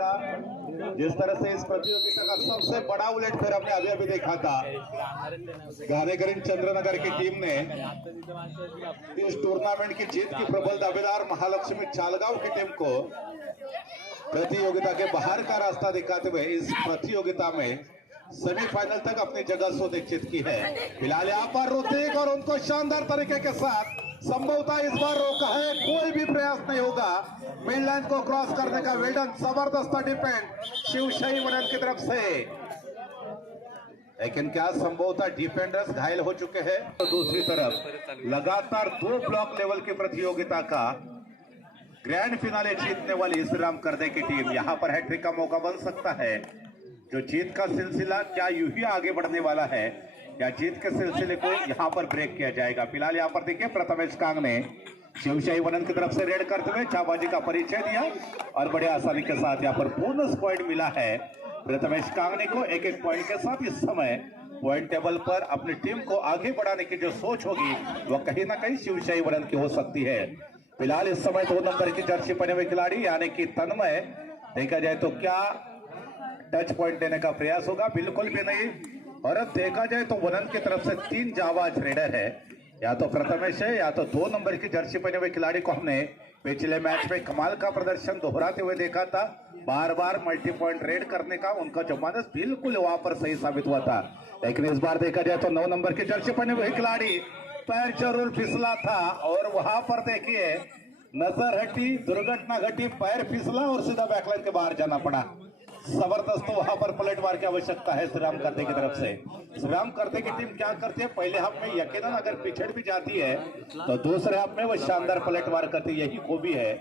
का जिस तरह से इस प्रतियोगिता का सबसे बड़ा उलटफेर हमने अभी अभी देखा था। घानेकरण चंद्रनगर की टीम ने इस टूर्नामेंट की जीत की प्रबल दावेदार महालक्ष्मी चालगांव की टीम को प्रतियोगिता के बाहर का रास्ता दिखाते हुए इस प्रतियोगिता में सेमीफाइनल तक अपनी जगह सुनिश्चित की है। फिलहाल यहाँ पर ऋतिक और उनको शानदार तरीके के साथ संभवतः इस बार रोका है, कोई भी प्रयास नहीं होगा मिड लाइन को क्रॉस करने का। वेल्डन जबरदस्त डिफेंड शिवशाही वनन की तरफ से, लेकिन क्या संभवतः डिफेंडर्स घायल हो चुके हैं। तो दूसरी तरफ लगातार 2 ब्लॉक लेवल की प्रतियोगिता का ग्रैंड फिनाले जीतने वाली श्रीराम करदे की टीम यहाँ पर हैट्रिक का मौका बन सकता है। जो जीत का सिलसिला क्या यूं ही आगे बढ़ने वाला है या जीत के सिलसिले को यहाँ पर ब्रेक किया जाएगा। फिलहाल यहाँ पर देखिए प्रथमेश कांग ने शिवशाही वनन की तरफ से रेड करते हुए चाबाजी का परिचय दिया और बड़े आसानी के साथ यहाँ पर बोनस पॉइंट मिला है प्रथमेश कांगने को। एक पॉइंट के साथ इस समय पॉइंट टेबल पर अपनी टीम को आगे बढ़ाने की जो सोच होगी वह कहीं ना कहीं शिवशाही वनन की हो सकती है। फिलहाल इस समय 2 नंबर की जर्सी पहने हुए खिलाड़ी यानी कि तन्मय, देखा जाए तो क्या टच पॉइंट देने का प्रयास होगा? बिल्कुल भी नहीं। और अब देखा जाए तो वनन की तरफ से 3 जाबाज रेडर है, या तो प्रथमेश है या तो 2 नंबर की जर्सी पहने हुए खिलाड़ी को हमने पिछले मैच में कमाल का प्रदर्शन दोहराते हुए देखा था। बार बार मल्टी पॉइंट रेड करने का उनका जो मानस बिल्कुल वहां पर सही साबित हुआ था। लेकिन इस बार देखा जाए तो 9 नंबर की जर्सी पहने हुए खिलाड़ी पैर जरूर फिसला था और वहां पर देखिए नजर हटी, दुर्घटना घटी, पैर फिसला और सीधा बैकलाइन के बाहर जाना पड़ा। जबरदस्त तो वहां पर पलटवार की आवश्यकता है श्रीराम करदे की तरफ से। श्रीराम करदे की टीम क्या करती है, पहले हाफ में यकीनन अगर पिछड़ भी जाती है तो दूसरे हाफ में वो शानदार पलटवार करती है। यही खूबी है,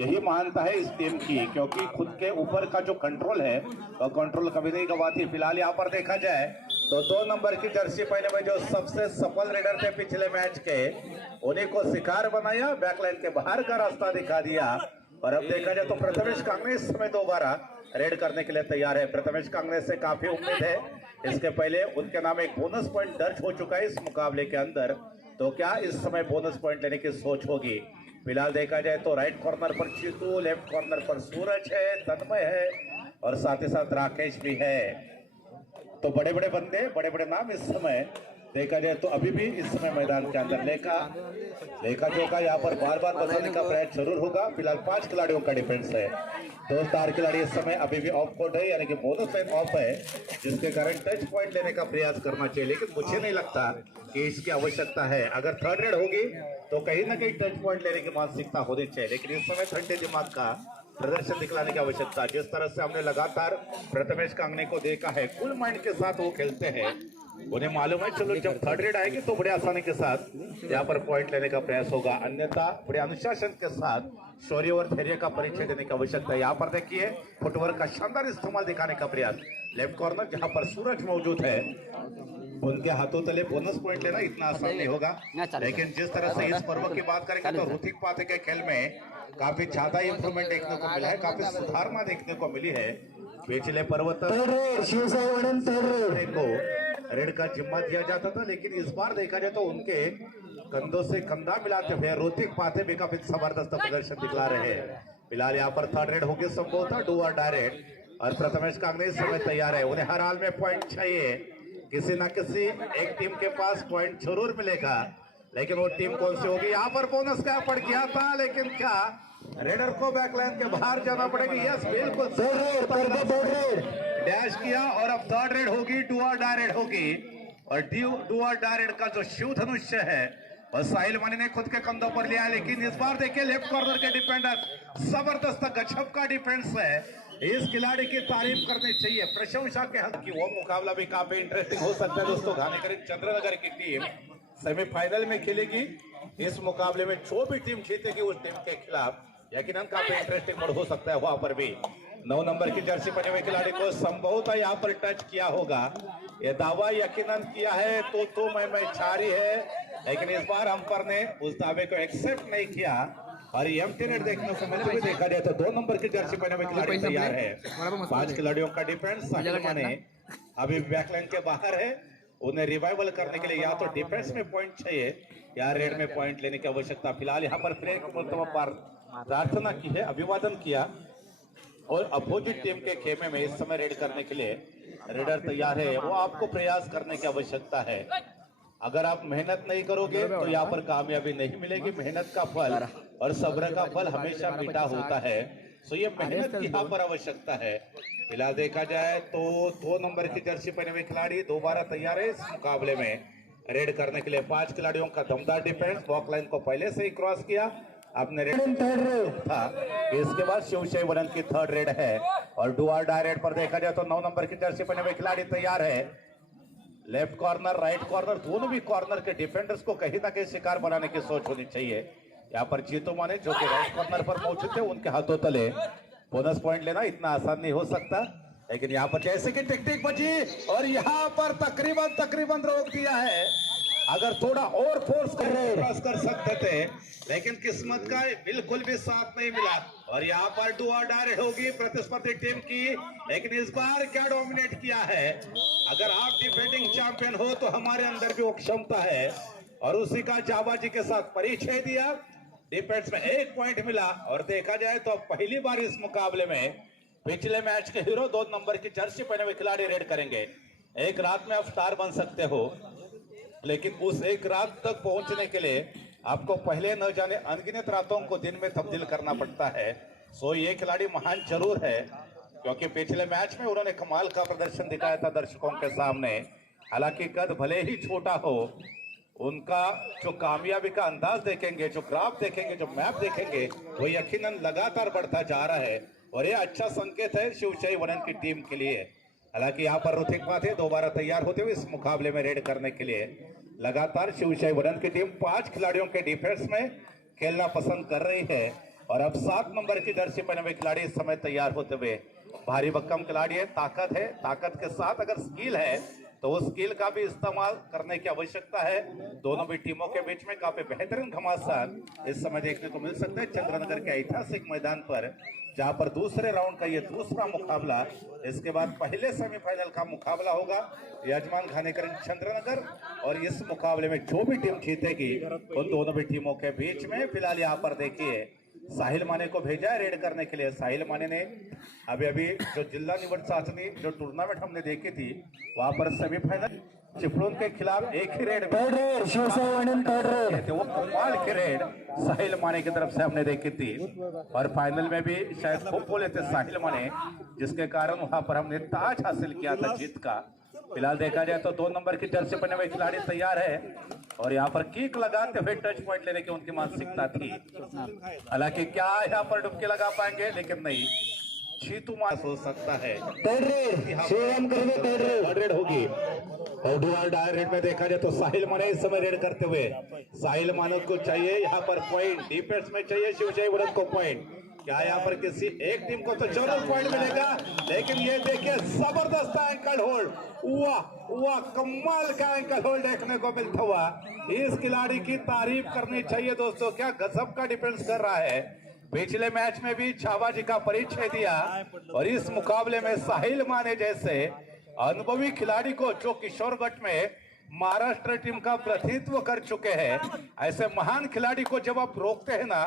यही महानता है इस टीम की, क्योंकि खुद के ऊपर का जो कंट्रोल है वो कंट्रोल कभी नहीं गवाती। फिलहाल यहाँ पर देखा जाए तो 2 नंबर की जर्सी पहने हुए जो सबसे सफल रेडर थे पिछले मैच के, उन्हीं को शिकार बनाया, बैकलाइन के बाहर का रास्ता दिखा दिया। और अब देखा जाए तो प्रथमेश कांग इस समय दोबारा रेड करने के लिए तैयार है। प्रथमेश कांग से काफी उम्मीद है, इसके पहले उनके नाम एक बोनस पॉइंट दर्ज हो चुका है इस मुकाबले के अंदर, तो क्या इस समय बोनस पॉइंट लेने की सोच होगी? फिलहाल देखा जाए तो राइट कॉर्नर पर चीतू, लेफ्ट कॉर्नर पर सूरज है, तन्मय है और साथ ही साथ राकेश भी है। तो बड़े बड़े बंदे, बड़े बड़े नाम इस समय देखा जाए तो अभी भी इस समय मैदान के अंदर लेखा जोखा यहाँ पर बार बार बदलने का प्रयास जरूर होगा। फिलहाल 5 खिलाड़ियों का डिफेंस है, 2 स्टार खिलाड़ी इस समय अभी भी ऑफ कोर्ट है, यानी कि बोनस लाइन ऑफ है, जिसके कारण टच पॉइंट लेने का प्रयास करना चाहिए। लेकिन मुझे नहीं लगता कि इसकी आवश्यकता है। अगर थर्ड रेड होगी तो कहीं ना कहीं टच पॉइंट लेने की मानसिकता होनी चाहिए, लेकिन इस समय ठंडे दिमाग का प्रदर्शन दिखलाने की आवश्यकता। जिस तरह से हमने लगातार प्रथमेश कांगने को देखा है, कुल माइंड के साथ वो खेलते हैं, उन्हें मालूम है चलो जब थर्ड रेड आएगी तो बड़े आसानी के साथ यहाँ पर पॉइंट लेने का प्रयास होगा, अन्यथा बड़े अनुशासन के साथ शौर्य और धैर्य का परिचय देने की आवश्यकता है। यहाँ पर देखिए फुटवर्क का शानदार इस्तेमाल दिखाने का प्रयास। लेफ्ट कॉर्नर जहाँ पर सूरज मौजूद है, उनके हाथों तले बोनस पॉइंट लेना इतना आसान नहीं होगा। लेकिन जिस तरह से इस पर्व की बात करेंगे तो ऋतिक पाते के खेल में काफी ज्यादा इंप्रूवमेंट देखने को मिला है, काफी सुधारणा देखने को मिली है। पिछले पर्व को रेड का जिम्मा दिया जाता था, लेकिन इस बार देखा जाए तो उनके कंधों से कंधा मिलाते हुए ऋतिक पाते भी काफी जबरदस्त प्रदर्शन दिखला रहे हैं। फिलहाल यहाँ पर थर्ड रेड होगी संभवतः डू और डायरेक्ट, और प्रथमेश कांग इस समय तैयार है। उन्हें हर हाल में पॉइंट चाहिए, किसी ना किसी एक टीम के पास पॉइंट जरूर मिलेगा, लेकिन वो टीम कौन सी होगी? यहाँ पर बोनस का पड़ गया था, लेकिन क्या रेडर को बैकलाइन के बाहर जाना पड़ेगा? यस बिल्कुल, डैश किया और अब थर्ड रेड होगी, डू और डायरेक्ट होगी। और डू और डायरेक्ट का जो शिव धनुष्य है और साहिल मनी ने खुद के कंधों पर लिया, लेकिन इस बार देखिए लेफ्ट कॉर्नर के डिफेंडर जबरदस्त गजब का डिफेंस है। इस खिलाड़ी की तारीफ करनी चाहिए, प्रशंसा के हक की। वो मुकाबला भी काफी इंटरेस्टिंग हो सकता है दोस्तों। घानेकरण चंद्रनगर की टीम सेमीफाइनल में खेलेगी। इस मुकाबले में जो भी टीम जीतेगी उस टीम के खिलाफ यकीनन काफी इंटरेस्टिंग मोड हो सकता है। वहां पर भी 9 नंबर की जर्सी पहने हुए खिलाड़ी को संभवतः यहाँ पर टच किया होगा, ये दावा यकीनन किया है तो मैं जारी है, लेकिन इस बार अंपायर ने उस दावे को एक्सेप्ट नहीं किया और एम्प्टी रेड देखने को मिला। देखा जाए तो 2 नंबर की जर्सी पहने हुए खिलाड़ी तैयार है। 5 खिलाड़ियों का डिफेंस अभी बैकलाइन के बाहर है, उन्हें रिवाइवल करने के लिए या तो डिफेंस में पॉइंट चाहिए या रेड में पॉइंट लेने की आवश्यकता। फिलहाल यहाँ पर प्रार्थना की है, अभिवादन किया और अपोजिट टीम के खेमे में इस समय रेड करने के लिए रेडर तैयार है। वो आपको प्रयास करने की आवश्यकता है। अगर आप मेहनत नहीं करोगे तो यहाँ पर कामयाबी नहीं मिलेगी। मेहनत का फल और सब्र का फल हमेशा मीठा होता है। सो ये मेहनत की यहाँ पर आवश्यकता है। फिलहाल देखा जाए तो 2 नंबर की जर्सी पहने हुए खिलाड़ी दोबारा तैयार है इस मुकाबले में रेड करने के लिए। 5 खिलाड़ियों का दमदार डिफेंस, वॉक लाइन को पहले से ही क्रॉस किया। आपने रेड था। इसके बाद शिवशय वनन की थर्ड रेड है और डुआर डायरेक्ट पर देखा जाए तो 9 नंबर की जर्सी पहने हुए खिलाड़ी तैयार है। लेफ्ट कॉर्नर, राइट कॉर्नर, दोनों भी कॉर्नर के डिफेंडर्स को कहीं ना कहीं शिकार बनाने की सोच होनी चाहिए। यहाँ पर जीतू माने जो कि राइट कॉर्नर पर मौजूद थे, उनके हाथों तले बोनस पॉइंट लेना इतना आसान नहीं हो सकता। लेकिन यहाँ पर जैसे कि टिक बजी और यहाँ पर तकरीबन रोक दिया है। अगर थोड़ा और फोर्स कर सकते थे, लेकिन किस्मत का बिल्कुल भी साथ नहीं मिला। और यहाँ पर डू और डाई होगी प्रतिस्पर्धी टीम की। लेकिन इस बार क्या डोमिनेट किया है। अगर आप डिफेंडिंग चैंपियन हो तो हमारे अंदर भी वो क्षमता है और उसी का जाबाजी के साथ परिचय दिया। डिफेंस में 1 पॉइंट मिला और देखा जाए तो पहली बार इस मुकाबले में पिछले मैच के हीरो 2 नंबर की जर्सी पहने हुए खिलाड़ी रेड करेंगे। एक रात में आप स्टार बन सकते हो, लेकिन उस एक रात तक पहुंचने के लिए आपको पहले न जाने अनगिनत रातों को दिन में तब्दील करना पड़ता है। सो ये खिलाड़ी महान जरूर है, क्योंकि पिछले मैच में उन्होंने कमाल का प्रदर्शन दिखाया था दर्शकों के सामने। हालांकि कद भले ही छोटा हो, उनका जो कामयाबी का अंदाज देखेंगे, जो ग्राफ देखेंगे, जो मैप देखेंगे, वो यकीनन लगातार बढ़ता जा रहा है और ये अच्छा संकेत है शिवशय वनन की टीम के लिए। हालांकि यहाँ पर ऋतिक माथे दोबारा तैयार होते हुए इस मुकाबले में रेड करने के लिए। लगातार शिवशय वनन की टीम 5 खिलाड़ियों के डिफेंस में खेलना पसंद कर रही है और अब 7 नंबर की जर्सी पहने हुए खिलाड़ी इस समय तैयार होते हुए। भारी भक्कम खिलाड़ी है, ताकत के साथ अगर स्किल है तो उस स्किल का भी इस्तेमाल करने की आवश्यकता है। दोनों भी टीमों के बीच में काफी बेहतरीन घमासान इस समय देखने को मिल सकता है चंद्रनगर के ऐतिहासिक मैदान पर, जहां पर दूसरे राउंड का ये दूसरा मुकाबला, इसके बाद पहले सेमीफाइनल का मुकाबला होगा यजमान घानेकरण चंद्रनगर। और इस मुकाबले में जो भी टीम जीतेगी उन दोनों भी टीमों के बीच में फिलहाल यहाँ पर देखिए साहिल माने को भेजा है रेड करने के लिए। साहिल माने ने अभी जो जिला निवड चाचनी जो टूर्नामेंट हमने देखी थी, वहां पर सेमीफाइनल चिपळूण के खिलाफ एक ही रेड वो कमाल की रेड साहिल माने की तरफ से हमने देखी थी। और फाइनल में भी शायद खूब बोले थे साहिल माने, जिसके कारण वहां पर हमने ताज हासिल किया था जीत का। फिलहाल देखा जाए तो 2 नंबर की जर्सी पहने हुए खिलाड़ी तैयार है और यहाँ पर किक लगाते हुए टच पॉइंट लेने की उनकी मानसिकता थी। हालांकि क्या यहाँ पर डुबकी लगा पाएंगे, लेकिन नहीं, जीतू मास हो सकता है। रेड होगी और डायरेक्ट में देखा जाए तो साहिल माने इस समय रेड करते हुए। साहिल माने को चाहिए यहाँ पर पॉइंट, डिफेंस में चाहिए शिवशय वनन को पॉइंट। क्या यहाँ पर किसी एक टीम को तो जरूर पॉइंट मिलेगा, लेकिन ये देखिए जबरदस्त एंकल होल्ड, वाह कमाल का एंकल होल्ड देखने को मिलता हुआ। इस खिलाड़ी की तारीफ करनी चाहिए दोस्तों, क्या गजब का डिफेंस कर रहा है। पिछले मैच में भी छाबाजी का परिचय दिया और इस मुकाबले में साहिल माने जैसे अनुभवी खिलाड़ी को, जो किशोरगढ़ में महाराष्ट्र टीम का प्रतिनिधित्व कर चुके हैं, ऐसे महान खिलाड़ी को जब आप रोकते हैं ना,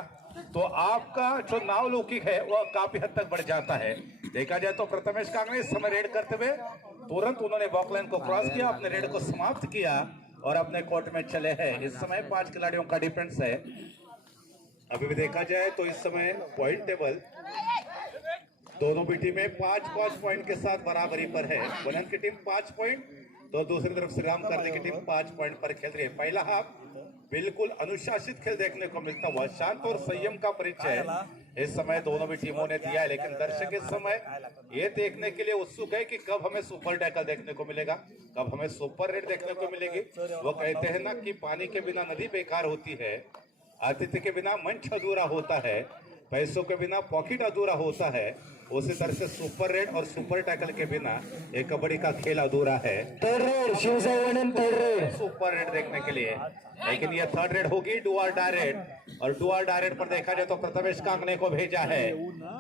तो आपका जो नावलौकिक है वह काफी हद तक बढ़ जाता है। देखा जाए तो प्रथमेश कांगड़े इस समय रेड करते हुए तुरंत उन्होंने वॉक लाइन को क्रॉस किया, अपने रेड को समाप्त किया और अपने कोर्ट में चले हैं। इस समय 5 खिलाड़ियों का डिफेंस है। अभी भी देखा जाए तो इस समय पॉइंट टेबल दोनों भी टीमें 5-5 पॉइंट के साथ बराबरी पर है। वनन की टीम 5 पॉइंट तो दूसरी तरफ श्री राम करने की टीम 5 पॉइंट पर खेल रही है। पहला हाफ बिल्कुल अनुशासित खेल देखने को मिलता हुआ, शांत और संयम का परिचय इस समय दोनों भी टीमों ने दिया है। लेकिन दर्शक इस समय ये देखने के लिए उत्सुक है कि कब हमें सुपर टैकल देखने को मिलेगा, कब हमें सुपर रेड देखने को मिलेगी। वो कहते हैं ना कि पानी के बिना नदी बेकार होती है, आतिथ्य के बिना मंच अधूरा होता है, पैसों के बिना पॉकेट अधूरा होता है। उसी तरह से सुपर रेड और सुपर टैकल के बिना एक कबड्डी का खेल अधूरा है। सुपर रेड देखने के लिए, लेकिन ये थर्ड रेड होगी डुआर डायरेक्ट। और डुआर डायरेक्ट पर देखा जाए तो प्रथमेश कांगने को भेजा है।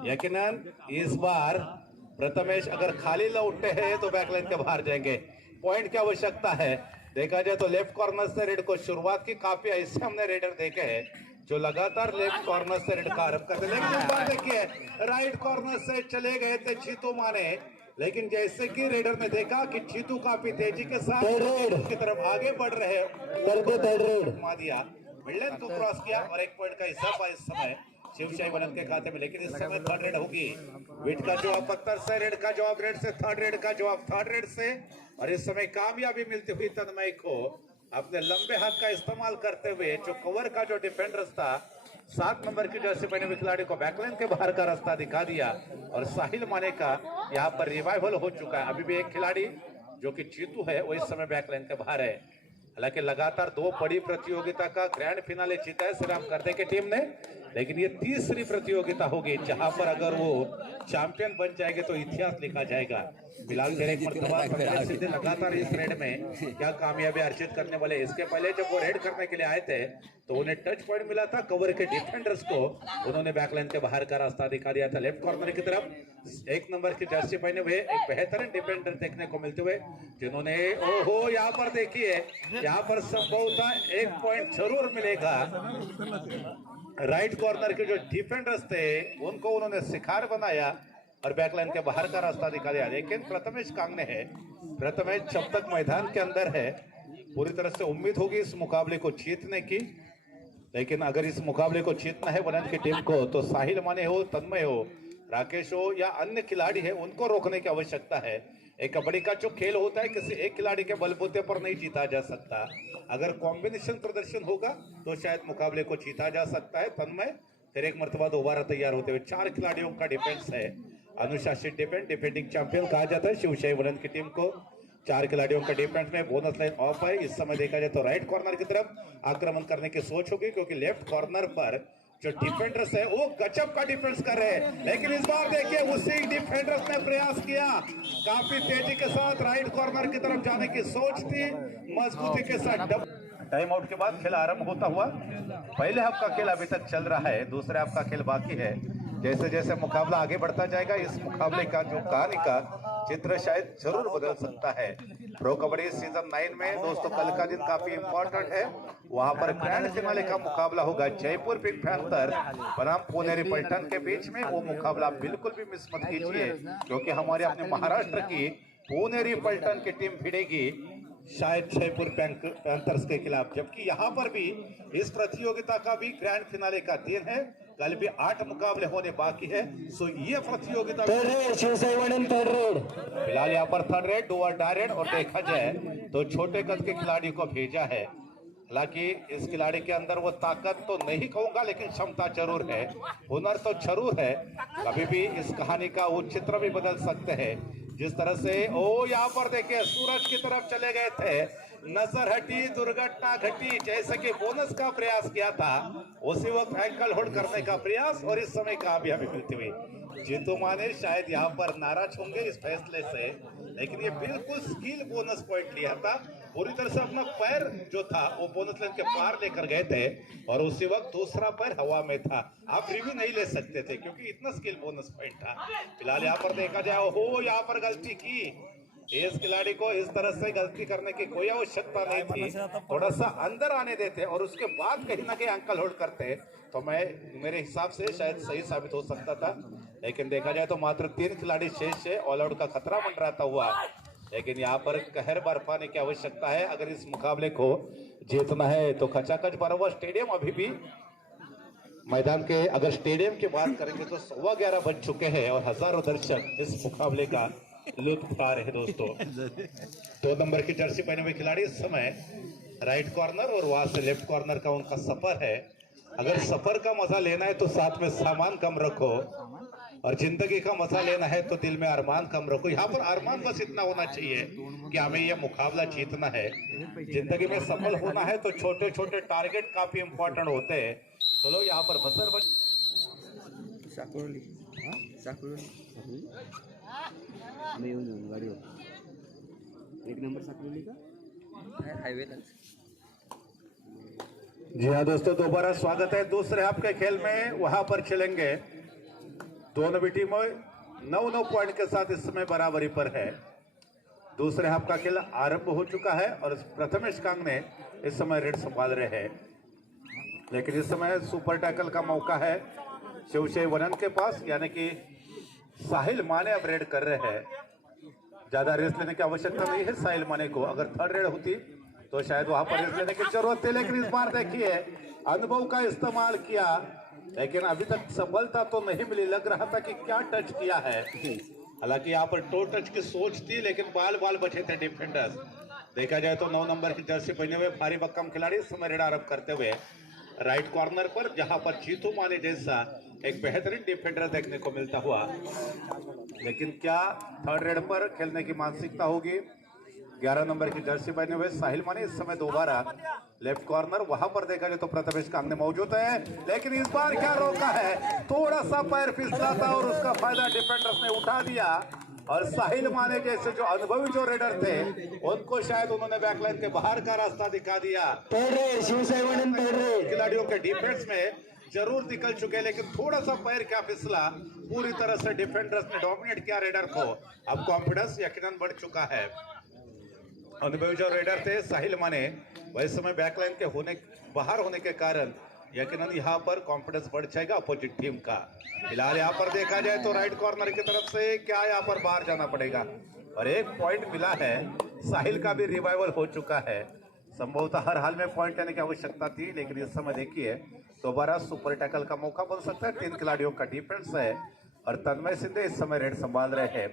यकीनन इस बार प्रथमेश अगर खाली लौटते हैं तो बैकलाइन के बाहर जाएंगे। पॉइंट की आवश्यकता है। देखा जाए तो लेफ्ट कॉर्नर से रेड को शुरुआत की, काफी ऐसे हमने रेडर देखे हैं जो लगातार लेफ्ट कॉर्नर से रेड का आरोप करते, लेकिन इस बार देखिए राइट कॉर्नर से चले गए थे चीतू माने, लेकिन जैसे कि रेडर ने देखा कि चीतू काफी तेजी के साथ की तरफ आगे बढ़ रहे घुमा दिया, मिडलाइन को क्रॉस किया और 1 पॉइंट का हिसाब इस समय शिवशाही वलन के खाते में। लेकिन इस समय थर्ड रेड होगी, विट का जवाब पत्थर से, रेड का जवाब रेड से, थर्ड रेड का जवाब थर्ड रेड से, और इस समय कामयाबी मिलती हुई तन्मय को अपने लंबे हाथ का इस्तेमाल करते हुए जो कवर का जो डिफेंडर था 7 नंबर की जर्सी पहने हुए खिलाड़ी को बैकलाइन के बाहर का रास्ता दिखा दिया और साहिल माने का यहाँ पर रिवाइवल हो चुका है। अभी भी एक खिलाड़ी जो कि चीतू है वो इस समय बैकलाइन के बाहर है। हालांकि लगातार 2 बड़ी प्रतियोगिता का ग्रैंड फिनाले जीता है श्रीराम करदे की टीम ने, लेकिन ये तीसरी प्रतियोगिता होगी जहां पर अगर वो चैंपियन बन जाएंगे तो इतिहास लिखा जाएगा। फिलहाल एक मरतबा सीधे लगातार इस रेड में क्या कामयाबी अर्जित करने वाले। इसके पहले जब वो रेड करने के लिए आए थे तो उन्हें टच पॉइंट मिला था, कवर के डिफेंडर्स को उन्होंने बैकलाइन के बाहर का रास्ता दिखा दिया था। लेफ्ट कॉर्नर की तरफ 1 नंबर की जर्सी पहने हुए एक बेहतरीन डिफेंडर देखने को मिलते हुए, जिन्होंने ओहो यहाँ पर देखिए यहाँ पर संभवतः 1 पॉइंट जरूर मिलेगा। राइट कॉर्नर के जो डिफेंडर्स थे उनको उन्होंने शिकार बनाया और बैकलाइन के बाहर का रास्ता दिखा दिया। लेकिन प्रथमेश कांगने है, प्रथमेश जब तक मैदान के अंदर है पूरी तरह से उम्मीद होगी इस मुकाबले को जीतने की, लेकिन अगर इस मुकाबले को जीतना है वलन की टीम को तो साहिल माने हो, तन्मय हो, राकेश हो या अन्य खिलाड़ी है उनको रोकने की आवश्यकता है। एक कबड्डी का जो खेल होता है किसी एक खिलाड़ी के बलबूते पर नहीं जीता जा सकता, अगर कॉम्बिनेशन प्रदर्शन होगा तो शायद मुकाबले को जीता जा सकता है। तन्मय फिर एक मरतबा दोबारा तैयार होते हुए 4 खिलाड़ियों का डिफेंस है, अनुशासित डिफेंडिंग चैंपियन कहा जाता है शिवशाही वलन की टीम को। 4 खिलाड़ियों का डिफेंस में बोनस लाइन ऑफ है। इस समय देखा जाए तो राइट कॉर्नर की तरफ आक्रमण करने की सोच होगी, क्योंकि लेफ्ट कॉर्नर पर जो डिफेंडर्स है वो गजब का डिफेंस कर रहे हैं। लेकिन इस बार देखिए उसी डिफेंडर्स ने प्रयास किया, काफी तेजी के साथ राइट कॉर्नर की तरफ जाने की सोच थी, मजबूती के साथ टाइम आउट के बाद खेल आरंभ होता हुआ। पहले हाफ का खेल अभी तक चल रहा है, दूसरे हाफ का खेल बाकी है। जैसे जैसे मुकाबला आगे बढ़ता जाएगा इस मुकाबले का जो कहानी का चित्र शायद जरूर बदल सकता है। प्रो कबड्डी सीजन 9 में दोस्तों कल का दिन काफी इंपॉर्टेंट है, वहां पर ग्रैंड फिनाले का मुकाबला होगा जयपुर पिंक पैंथर बनाम पुनेरी पलटन के बीच में। वो मुकाबला बिल्कुल भी मिस मत कीजिए, क्योंकि हमारे अपने महाराष्ट्र की पुनेरी पलटन की टीम भिड़ेगी शायद जयपुर पैंथर्स के खिलाफ, जबकि यहाँ पर भी इस प्रतियोगिता का भी ग्रैंड फिनाले का दिन है। कल भी 8 मुकाबले होने बाकी है, सो ये प्रतियोगिता फिलहाल यहाँ पर थर्ड रेड, डू और डाई रेड, और देखा जाए तो छोटे कद के खिलाड़ी को भेजा है। हालांकि इस खिलाड़ी के अंदर वो ताकत तो नहीं कहूंगा, लेकिन क्षमता जरूर है, हुनर तो जरूर है। कभी भी इस कहानी का वो चित्र भी बदल सकते हैं। जिस तरह से ओ यहाँ पर देखिए सूरज की तरफ चले गए थे, नजर हटी, दुर्घटना घटी, जैसे कि बोनस का प्रयास किया था उसी वक्त एंकल होल्ड करने का प्रयास और इस समय कामयाबी मिलती हुई। जीतू माने शायद यहाँ पर नाराज होंगे इस फैसले से, लेकिन ये बिल्कुल स्किल बोनस पॉइंट लिया था, पूरी तरह से अपना पैर जो था वो बोनस लाइन के पार लेकर गए थे और उसी वक्त दूसरा पैर हवा में था। आप रिव्यू नहीं ले सकते थे क्योंकि इतना स्किल बोनस पॉइंट था। फिलहाल यहाँ पर देखा जाए हो यहाँ पर गलती की, इस खिलाड़ी को इस तरह से गलती करने की कोई आवश्यकता नहीं थी, थोड़ा सा अंदर आने देते और उसके बाद कहीं ना कहीं अंकल होल्ड करते तो मेरे हिसाब से शायद सही साबित हो सकता था। लेकिन देखा जाए तो मात्र 3 खिलाड़ी शेष है, ऑल आउट का खतरा मंडराता हुआ। लेकिन यहाँ पर कहर बरपाने की आवश्यकता है अगर इस मुकाबले को जीतना है तो। खचाखच बराबर स्टेडियम अभी भी मैदान के, अगर स्टेडियम की बात करेंगे तो 11:15 बज चुके हैं और हजारों दर्शक इस मुकाबले का लुत्फ उठा रहे हैं। दोस्तों 2 नंबर की जर्सी पहने हुए खिलाड़ी इस समय राइट कॉर्नर और वहां से लेफ्ट कॉर्नर का उनका सफर है। अगर सफर का मजा लेना है तो साथ में सामान कम रखो, और जिंदगी का मजा लेना है तो दिल में अरमान कम रखो। यहाँ पर अरमान बस इतना होना चाहिए कि हमें यह मुकाबला जीतना है। जिंदगी में सफल होना है तो छोटे छोटे टारगेट काफी इंपॉर्टेंट होते हैं। चलो यहाँ पर बसर गाड़ी 1 नंबर साकरोली का हाईवे। जी हाँ दोस्तों, दोबारा स्वागत है दूसरे हाफ के खेल में। वहां पर चलेंगे दोनों भी टीमें 9-9 पॉइंट के साथ इस समय बराबरी पर है। दूसरे हाफ का खेल आरंभ हो चुका है और प्रथमेश कांगने इस समय रेड संभाल रहे हैं। लेकिन इस समय सुपर टैकल का मौका है शिवशाही वनन के पास, यानी कि साहिल माने अब रेड कर रहे हैं। ज्यादा रिस्क लेने की आवश्यकता नहीं है साहिल माने को। अगर थर्ड रेड होती तो शायद वहां पर रिस्क लेने की जरूरत थी, लेकिन इस बार देखिए अनुभव का इस्तेमाल किया, लेकिन अभी तक सफलता तो नहीं मिली। लग रहा था कि क्या टच किया है, हालांकि यहाँ पर टो टच की सोच थी, लेकिन बाल बचे थे डिफेंडर्स। देखा जाए तो 9 नंबर की जर्सी पहने हुए भारी भक्कम खिलाड़ी इस समय रेड आरंभ करते हुए राइट कॉर्नर पर, जहां पर जीतू माने जैसा एक बेहतरीन डिफेंडर देखने को मिलता हुआ। लेकिन क्या थर्ड रेड पर खेलने की मानसिकता होगी? 11 नंबर की जर्सी पहने हुए साहिल माने इस समय दोबारा लेफ्ट कॉर्नर, वहां पर देखा जाए तो प्रथमेश कांगने मौजूद है, लेकिन इस बार क्या रोका है? थोड़ा सा पैर फिसला था और उसका फायदा डिफेंडर्स ने उठा दिया। और साहिल माने जैसे जो अनुभवी जो रेडर थे उनको शायद उन्होंने बैकलाइन के बाहर का रास्ता दिखा दिया। खिलाड़ियों के डिफेंस में जरूर निकल चुके, लेकिन थोड़ा सा पैर क्या फिसला, पूरी तरह से डिफेंडर्स ने डोमिनेट किया रेडर को। अब कॉन्फिडेंस यकीनन बढ़ चुका है। अनुभवी जो रेडर थे साहिल माने, वह समय बैकलाइन के बाहर होने के कारण यकीनन यहाँ पर कॉन्फिडेंस बढ़ जाएगा अपोजिट टीम का। फिलहाल यहाँ पर देखा जाए तो राइट कॉर्नर की तरफ से क्या यहाँ पर बाहर जाना पड़ेगा, और एक पॉइंट मिला है। साहिल का भी रिवाइवल हो चुका है। संभवतः हर हाल में पॉइंट लेने की आवश्यकता थी, लेकिन इस समय देखिए दोबारा सुपर टैकल का मौका बन सकता है। 3 खिलाड़ियों का डिफेंस है और तन्मय सिंधे इस समय रेड संभाल रहे हैं।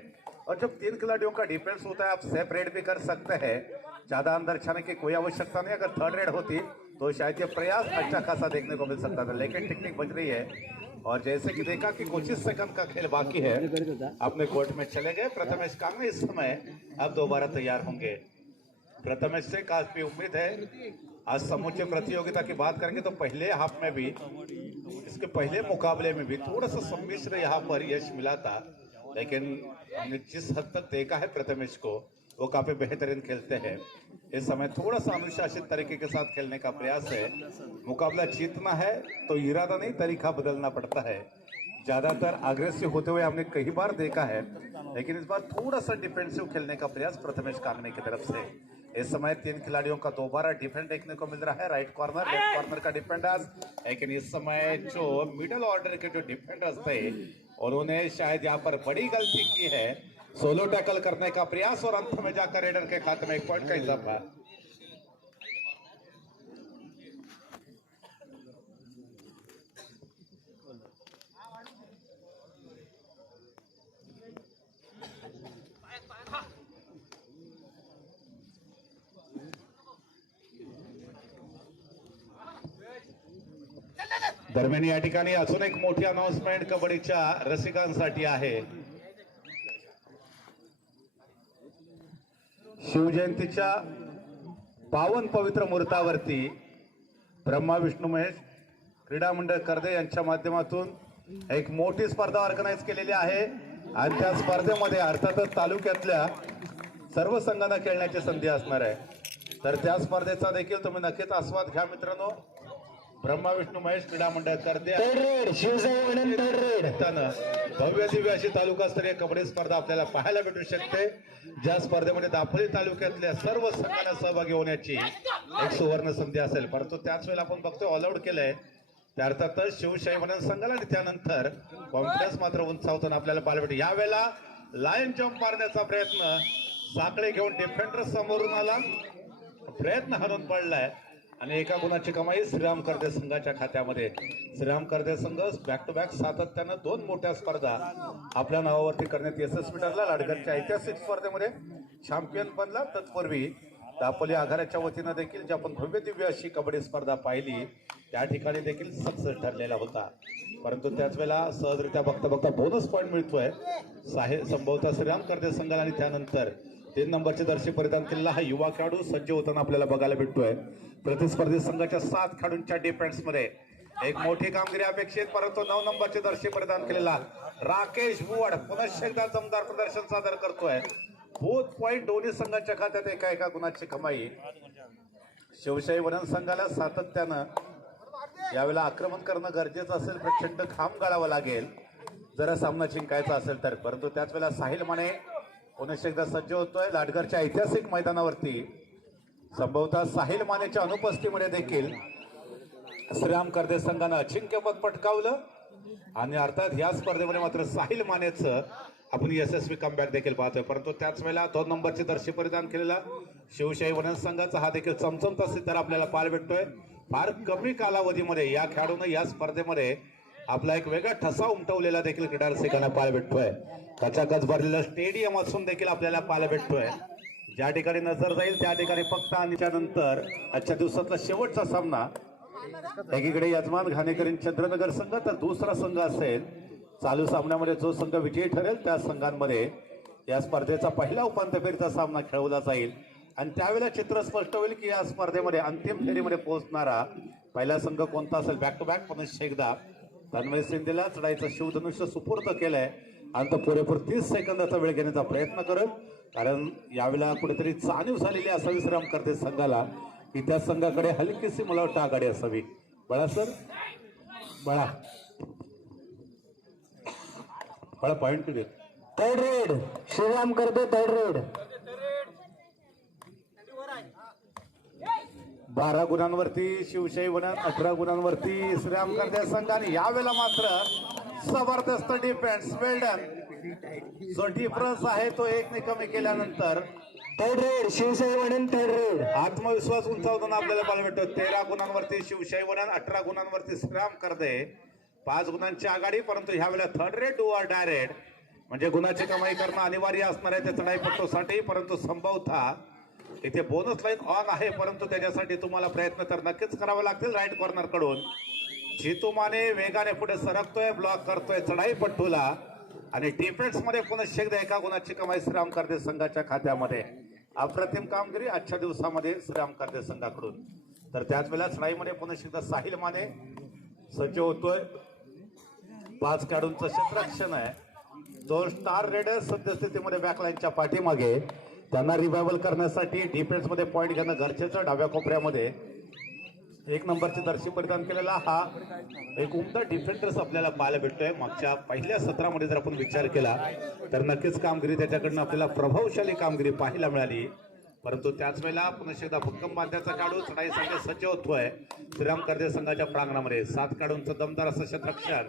और जब 3 खिलाड़ियों का डिफेंस होता है आप सेफ रेड भी कर सकते हैं, ज्यादा अंदर छाने की कोई आवश्यकता नहीं। अगर थर्ड रेड होती तो शायद ये प्रयास अच्छा खासा देखने को मिल सकता था, लेकिन टेक्निक बज रही है। और जैसे कि देखा कि कुछ ही सेकंड का खेल बाकी है, अपने कोर्ट में चले गए प्रथमेश कांगने। इस समय अब दोबारा तैयार होंगे। प्रथमेश से काफी उम्मीद है। आज समूचे प्रतियोगिता की बात करेंगे तो पहले हाफ में भी, इसके पहले मुकाबले में भी थोड़ा सा सम्मिश्र यहाँ पर यश मिला था, लेकिन हमने जिस हद तक देखा है प्रथमेश को, वो काफी बेहतरीन खेलते हैं। इस समय थोड़ा सा अनुशासित तरीके के साथ खेलने का प्रयास है। मुकाबला जीतना है तो इरादा नहीं, तरीका बदलना पड़ता है। ज्यादातर अग्रेसिव होते हुए हमने कई बार देखा है, लेकिन इस बार थोड़ा सा डिफेंसिव खेलने का प्रयास प्रथमेश कांगने की तरफ से। इस समय 3 खिलाड़ियों का दोबारा डिफेंस देखने को मिल रहा है। राइट कॉर्नर, लेफ्ट कॉर्नर का डिफेंडर्स, लेकिन इस समय जो मिडिल ऑर्डर के जो डिफेंडर्स थे उन्होंने शायद यहाँ पर बड़ी गलती की है। सोलो टैकल करने का प्रयास और अंत में जाकर रेडर के खाते में 1 पॉइंट का इजाफा। दरम्यान या ठिकाणी अजून एक मोठी अनाउन्समेंट कबड्डीच्या रसिकांसाठी आहे। शिवजयंतीच्या पावन पवित्र मुहूर्तावरती ब्रह्मा विष्णू महेश क्रीडा मंडळ कर्दे यांच्या माध्यमातून एक मोठी स्पर्धा ऑर्गनाइज केलेली आहे, आणि त्या स्पर्धेमध्ये अर्थातच तालुक्यातल्या सर्व संघांना खेळण्याची संधी असणार आहे। तर त्या स्पर्धेचा देखील तुम्ही नक्कीच आस्वाद घ्या मित्रांनो। ब्रह्मा विष्णू महेश क्रीडा मंडळ कर्दे भव्य दिव्य अशी तालुकास्तरीय कबड्डी स्पर्धा आपल्याला पाहायला भेटू शकते, ज्या स्पर्धेमध्ये दापोली तालुक्यातल्या सर्व संघांना सहभागी होण्याची एक सुवर्ण संधी असेल। परंतु त्याच वेळेला आपण बघतोय ऑल आउट केलंय, त्या अर्थातच शिवशाही वनन संघाला, आणि त्यानंतर कॉन्फिडन्स मात्र उंचावताना आपल्याला पाहायला भेटेल। यावेळेला लायन जम्प मारण्याचा प्रयत्न, साखळे घेऊन डिफेंडर समोरून आला, प्रयत्न हरून पडलाय, आणि एका गुणाची कमाई श्रीराम कर्दे संघाच्या खात्यामध्ये। श्रीराम कर्दे संघ बॅक टू बॅक सातत्यानं 2 मोठ्या स्पर्धा आपल्या नावावरती करण्यात यशस्वी ठरला। लाडगडच्या ऐतिहासिक स्पर्धेमध्ये चॅम्पियन बनला। तत्पूर्वी दापोली आघाड्याच्या वतीनं देखील जी आपण भव्य दिव्य अशी कबड्डी स्पर्धा पाहिली, त्या ठिकाणी देखील सक्सेस ठरलेला होता। परंतु त्याच वेळेला सहजरित्या बघता बघता बोनस पॉईंट मिळतोय संभवतः श्रीराम कर्दे संघाला, आणि त्यानंतर 3 नंबरचे जर्सी परिधान केलेला हा युवा खेळाडू सज्ज होताना आपल्याला बघायला भेटतोय। प्रतिस्पर्धी संघाच्या 7 खेळाडूंच्या डिफेन्स मध्ये एक मोठी कामगिरी अपेक्षित, परंतु 9 नंबरचे जर्सी परिधान केलेला राकेश बुवाड पुन्हा एकदा दमदार प्रदर्शन सादर करतोय। बोथ पॉइंट दोन्ही संघाच्या खात्यात एका गुणाची कमाई। शिवशाही वनन संघाला सातत्यानं यावेळेला आक्रमण करणं गरजेचं असेल, प्रचंड घाम गाळावा लागेल जरा सामना जिंकायचा असेल तर। परंतु त्याच वेळेला साहिल माने पुन्हा एकदा सज्ज होतोय लाडगडच्या ऐतिहासिक मैदानावरती। संभवतः साहिल मानेच्या अनुपस्थितीमध्ये देखील श्रीराम करदे संघानं अजिंक्यपद पटकावलं आणि अर्थात या स्पर्धेमध्ये मात्र साहिल मानेचं आपण यशस्वी कमबॅक देखील पाहतोय. परंतु त्याच वेळेला 2 नंबरची दर्शी परिधान केलेला शिवशाही वनन संघाचा हा देखील चमचमता सितारा आपल्याला पाहायला भेटतोय. फार कमी कालावधीमध्ये या खेळाडूने या स्पर्धेमध्ये आपला एक वेगळा ठसा उमटवलेला देखील क्रीडा रसिकांना पाहायला भेटतोय. कचाकच भरलेलं स्टेडियम असून देखील आपल्याला पाहायला भेटतोय. ज्या ठिकाणी नजर जाईल त्या ठिकाणी फक्त आणि त्यानंतर आजच्या दिवसातला शेवटचा सामना एकीकडे यजमान घाणेकरी चंद्रनगर संघ तर दुसरा संघ असेल चालू सामन्यामध्ये जो संघ विजयी ठरेल त्या संघांमध्ये या स्पर्धेचा पहिला उपांत्य फेरीचा सामना खेळवला जाईल. आणि त्यावेळेला चित्र स्पष्ट होईल की या स्पर्धेमध्ये अंतिम फेरीमध्ये पोहोचणारा पहिला संघ कोणता असेल. बॅक टू बॅक पुन्हा एकदा तन्मय शिंदेला चढाईचं शिवधनुष्य सुपूर्द केलंय आणि तो पुरेपूर 30 सेकंदाचा वेळ घेण्याचा प्रयत्न करेल. कारण यावेळेला कुठेतरी जाणीव झालेली असावी श्रीराम करदे संघाला की त्या संघाकडे हलकीशी मला वाटतं आघाडी असावी. बळा सर बळा बळा पॉइंट देत. थर्ड रेड श्रीराम करदे थर्ड रेड. 12 गुणांवरती शिवशाही वनन 18 गुणांवरती श्रीराम करदे संघ आणि यावेळेला मात्र जबरदस्त डिफेन्स वेल्डन जो डिफरन्स आहे तो 1 ने कमी केल्यानंतर थर्ड रेड शिवशाही वनन थर्ड रेड. आत्मविश्वास उंचावताना आपल्याला पाहायला भेटतो. 13 गुणांवरती शिवशाही वनन 18 गुणांवरती श्रीराम करदे 5 गुणांची आघाडी. परंतु ह्या वेळेला third red do or direct म्हणजे गुणाची कमाई करणं अनिवार्य असणार आहे त्या चढाईपट्टूसाठी. परंतु संभवतः इथे बोनस लाईन ऑन आहे परंतु त्याच्यासाठी तुम्हाला प्रयत्न तर नक्कीच करावे लागतील. राईट कॉर्नर कडून जितू माने वेगाने पुढे सरकतोय ब्लॉक करतोय चढाईपट्टूला आणि डिफेन्स मध्ये पुन्हा एकदा 1 गुणाची कमाई श्रीराम करदे संघाच्या खात्यामध्ये. अप्रतिम कामगिरी आजच्या दिवसामध्ये श्रीराम करदे संघाकडून. तर त्याच वेळेला चढाईमध्ये पुन्हा एकदा साहिल माने सज्ज होतोय. 5 खेळाडूंचं क्षेत्ररक्षण आहे. 2 स्टार रेडर सद्यस्थितीमध्ये बॅकलाईनच्या पाठीमागे त्यांना रिवायवल करण्यासाठी डिफेन्स मध्ये पॉईंट घेणं गरजेचं. डाव्या कोपऱ्यामध्ये 1 नंबरची दर्शी परिधान केलेला हा एक उमदा डिफेंडर्स आपल्याला पाहायला भेटतोय. मागच्या पहिल्या सत्रामध्ये जर आपण विचार केला तर नक्कीच कामगिरी त्याच्याकडनं आपल्याला प्रभावशाली कामगिरी पाहायला मिळाली. परंतु त्याच वेळेला पुन्हा एकदा भक्कम बांध्याचा खेळाडू चढाईसाठी सज्ज होतोय श्रीराम करदे संघाच्या प्रांगणामध्ये. 7 खेळाडूंचं दमदार असं क्षेत्ररक्षण.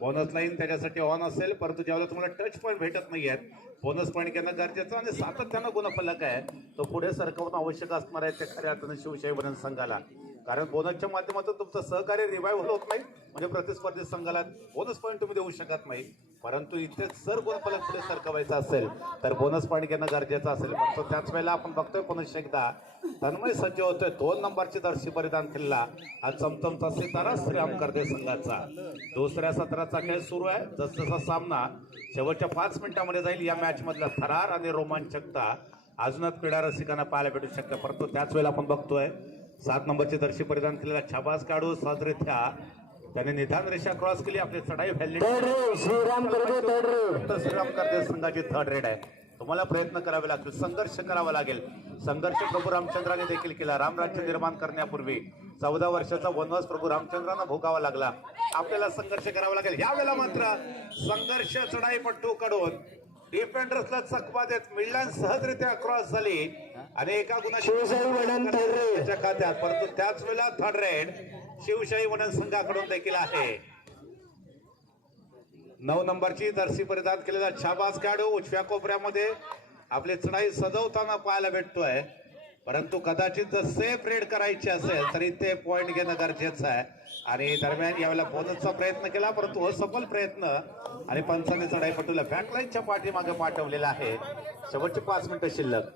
बोनस लाईन त्याच्यासाठी ऑन असेल परंतु ज्यावेळेला तुम्हाला टच पॉईंट भेटत नाहीयेत बोनस पॉईंट घेणं गरजेचं आणि सातत्यानं गुणफलक आहे तो पुढे सरकवणं आवश्यक असणार आहे ते खऱ्या अर्थानं शिवशाही वनन संघाला. कारण बोनसच्या माध्यमातून तुमचं सहकार्य रिवायवल होत नाही म्हणजे प्रतिस्पर्धी संघाला बोनस पॉईंट तुम्ही देऊ शकत नाही. परंतु इथे जर गुणफलक पुढे सरकवायचं असेल तर बोनस पॉईंट घेणं गरजेचं असेल. परंतु त्याच वेळेला आपण बघतोय पुन्हा एकदा तन्मय सज्ज होतोय. 2 नंबरची दर्शी परिधान केलेला हा चमचमचा सितारा श्रीराम करदे संघाचा. दुसऱ्या सत्राचा खेळ सुरू आहे. जसजसा सामना शेवटच्या 5 मिनिटांमध्ये जाईल या मॅच मधला थरार आणि रोमांचकता अजूनच क्रीडा रसिकांना पाहायला भेटू शकते. परंतु त्याच वेळेला आपण बघतोय 7 नंबरची दर्शी परिधान केलेला छाबाज खेळाडू सहजरित्या त्याने निधान रेषा क्रॉस केली. आपली चढाई व्हॅलिड श्रीराम करदे थर्ड रेड. श्रीराम करदे संघाची थर्ड रेड आहे. तुम्हाला प्रयत्न करावे लागतील संघर्ष करावा लागेल. संघर्ष प्रभू रामचंद्राने देखील केला. रामराज्य निर्माण करण्यापूर्वी 14 वर्षाचा वनवास प्रभू रामचंद्रांना भोगावा लागला. आपल्याला संघर्ष करावा लागेल. यावेळेला मात्र संघर्ष चढाईपट्टू कडून डिफेंडर्सला चकवा देत मिडलँड सहजरित्या क्रॉस झाली आणि 1 गुणाच्या खात्यात. परंतु त्याच वेळेला थर्ड रेड शिवशाही वनन संघाकडून देखील आहे. 9 नंबरची दर्शी परिधान केलेला छाबाज खेळाडू उजव्या कोपऱ्यामध्ये आपली चढाई सजवताना पाहायला भेटतोय. परंतु कदाचित जर सेफ रेड करायची असेल तरी ते पॉइंट घेणं गरजेचं आहे. आणि दरम्यान यावेळेला बोनसचा प्रयत्न केला परंतु असफल प्रयत्न आणि पंचाने चढाईपटूला बॅकलाईनच्या पाठीमागे पाठवलेला आहे. शेवटचे 5 मिनिटं शिल्लक.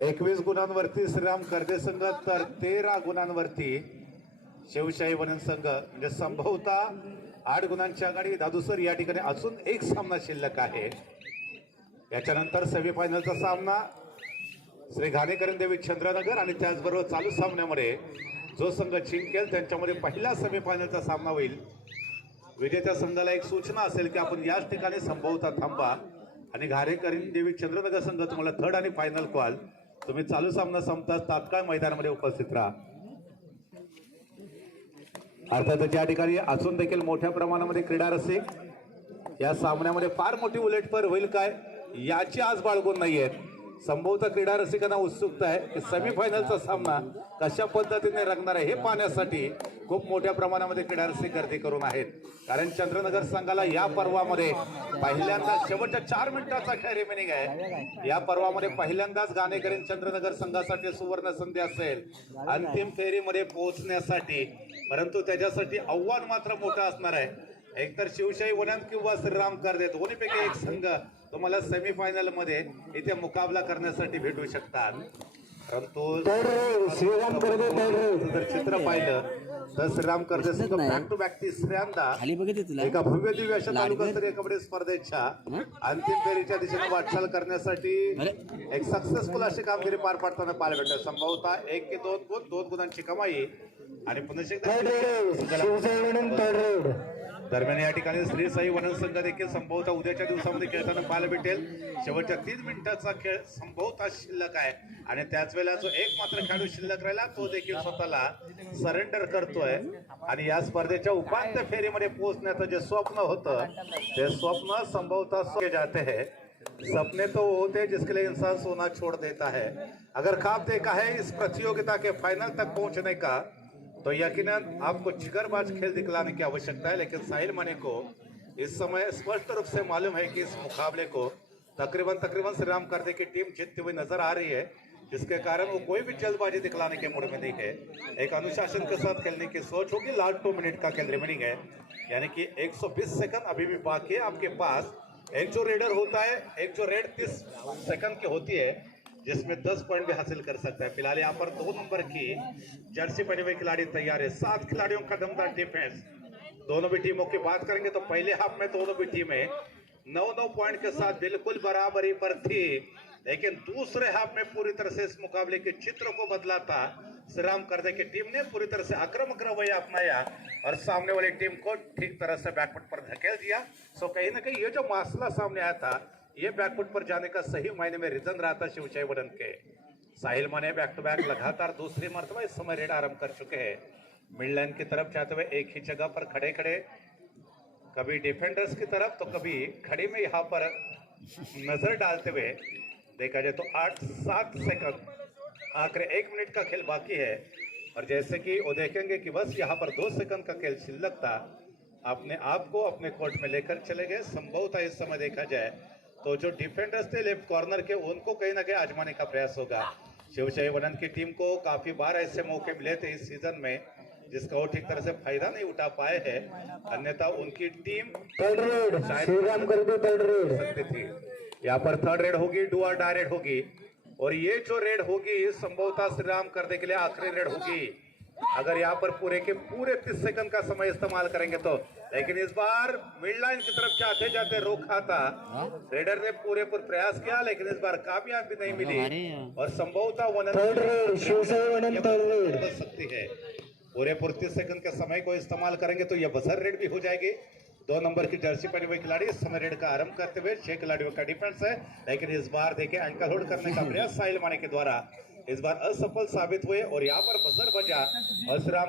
21 गुणांवरती श्रीराम करदे संघ तर 13 गुणांवरती शिवशाही वनन संघ. म्हणजे संभवतः 8 गुणांची आघाडी. दादूसर या ठिकाणी अजून एक सामना शिल्लक आहे. याच्यानंतर सेमीफायनलचा सामना श्री घाणेकरी देवी चंद्रनगर आणि त्याचबरोबर चालू सामन्यामध्ये जो संघ जिंकेल त्यांच्यामध्ये पहिला सेमीफायनलचा सामना होईल. विजेत्या संघाला एक सूचना असेल की आपण याच ठिकाणी संभवतः थांबा आणि घाणेकरी देवी चंद्रनगर संघ तुम्हाला थर्ड आणि फायनल कॉल. तुम्ही चालू सामना संपताच तात्काळ मैदानामध्ये उपस्थित राहा. अर्थात या ठिकाणी असून देखील मोठ्या प्रमाणामध्ये क्रीडा रसिक या सामन्यामध्ये फार मोठी उलटफेर होईल काय याची आज बाळगून नाहीयेत. संभवतः क्रीडा रसिकांना उत्सुकता आहे की सेमीफायनलचा सामना कशा पद्धतीने रंगणार आहे हे पाहण्यासाठी खूप मोठ्या प्रमाणामध्ये क्रीडा रसिक गर्दी करून आहेत. कारण चंद्रनगर संघाला या पर्वामध्ये पहिल्यांदा शेवटच्या 4 मिनिटाचा खेळ रिमेनिंग आहे. या पर्वामध्ये पहिल्यांदाच गाणेकरीण चंद्रनगर संघासाठी सुवर्ण संधी असेल अंतिम फेरीमध्ये पोहोचण्यासाठी. परंतु त्याच्यासाठी आव्हान मात्र मोठं असणार आहे. एकतर शिवशाही वनंत किंवा श्रीराम करदे दोन्हीपैकी एक संघ तुम्हाला सेमीफायनल मध्ये इथे मुकाबला करण्यासाठी भेटू शकतात. परंतु श्रीराम करदे जर चित्र पाहिलं तर श्रीराम करदे संघ बॅक टू बॅक तिसऱ्यांदा खाली बघितलं तुला एका भव्य दिव्य अशा तालुकास्तरीय कबड्डी स्पर्धेच्या अंतिम फेरीच्या दिशेने वाटचाल करण्यासाठी एक सक्सेसफुल अशी कामगिरी पार पाडताना पाहायला भेटत. संभवतः 1 की 2 गुण 2 गुणांची कमाई आणि पुन्हा दरम्यान या ठिकाणी श्री साई वनन संघ देखील संभवतः उद्याच्या दिवसामध्ये खेळताना पाहायला भेटेल. शेवटच्या 3 मिनिटाचा खेळ संभवतः शिल्लक आहे आणि त्याच वेळेला जो एक मात्र खेळाडू शिल्लक राहिला तो देखील स्वतःला सरेंडर करतोय आणि या स्पर्धेच्या उपांत्य फेरीमध्ये पोहोचण्याचं जे स्वप्न होतं ते स्वप्न संभवतः सोए जाते हैं. सपने तो होते हैं जिसके लिए इंसान सोना छोड़ देता है. अगर ख्वाब देखा है इस प्रतियोगिता के फाइनल तक पहुंचने का तो यकीनन आपको जिगरबाज खेल दिखलाने की आवश्यकता है. लेकिन साहिल माने को इस समय स्पष्ट रूप से मालूम है कि इस मुकाबले को तकरीबन श्रीराम करदे की टीम जीतती हुई नजर आ रही है, जिसके कारण वो कोई भी जल्दबाजी दिखलाने के मूड में नहीं है. एक अनुशासन के साथ खेलने की सोच होगी. लास्ट 2 मिनट का खेल रिमेनिंग है यानी कि 120 सेकंड अभी भी बाकी है आपके पास. एक जो रेडर होता है, एक जो रेड 30 सेकंड की होती है जिसमें 10 पॉइंट भी हासिल कर सकता है. फिलहाल यहाँ पर 2 नंबर की जर्सी पहने हुए खिलाड़ी तैयार है. 7 खिलाड़ियों का दमदार डिफेंस. दोनों भी टीमों की बात करेंगे तो पहले हाफ में दोनों भी टीमें 9-9 पॉइंट के साथ बिल्कुल बराबरी पर थी, लेकिन दूसरे हाफ में पूरी तरह से इस मुकाबले के चित्र को बदला था. श्रीराम करदे की टीम ने पूरी तरह से आक्रामक रवैया अपनाया और सामने वाली टीम को ठीक तरह से बैकफुट पर धकेल दिया. सो कहीं ना कहीं ये जो मसला सामने आया था ये बैकफुट पर जाने का सही मायने में रीजन रहा था शिवशाही वनन के. साहिल माने बैक टू बैक लगातार दूसरी मर्तबा इस समय रेड आरंभ कर चुके हैं. मिड लाइन की तरफ चाहते हुए एक ही जगह पर खड़े खड़े कभी डिफेंडर्स की तरफ तो कभी खड़ी में यहाँ पर नजर डालते हुए देखा जाए तो 8-7 सेकंड आखिर 1 मिनट का खेल बाकी है. और जैसे कि वो देखेंगे कि बस यहाँ पर 2 सेकंड का खेल शिल्लक था, अपने आप को अपने कोर्ट में लेकर चले गए. संभवतः इस समय देखा जाए तो जो डिफेंडर्स थे लेफ्ट कॉर्नर के उनको कहीं ना कहीं आजमाने का प्रयास होगा. शिवशाही वनन की टीम को काफी बार ऐसे मौके मिले थे इस सीजन में जिसका वो ठीक तरह से फायदा नहीं उठा पाए हैं. अन्यथा उनकी टीम श्रीराम करदे सकती थी. यहाँ पर 3rd रेड होगी, डू और डाई रेड होगी और ये जो रेड होगी संभवतः श्रीराम करदे के लिए आखिरी रेड होगी अगर यहाँ पर पूरे के पूरे 30 सेकंड का समय इस्तेमाल करेंगे तो. लेकिन इस बार मिड लाइन की तरफ जाते जाते रोका था. रेडर ने पूरे प्रयास किया लेकिन इस बार कामयाबी नहीं मिली और संभवतः वनन सकती है. पूरे 30 सेकंड के समय को इस्तेमाल करेंगे तो यह बजर रेड भी हो जाएगी. 2 नंबर की जर्सी पहने हुए खिलाड़ी इस समय रेड का आरंभ करते हुए 6 खिलाड़ियों का डिफेंस है. लेकिन इस बार देखिए एंकल होल्ड करने का प्रयास साहिल माने के द्वारा इस बार असफल साबित हुए और यहाँ पर बजर बजा और श्रीराम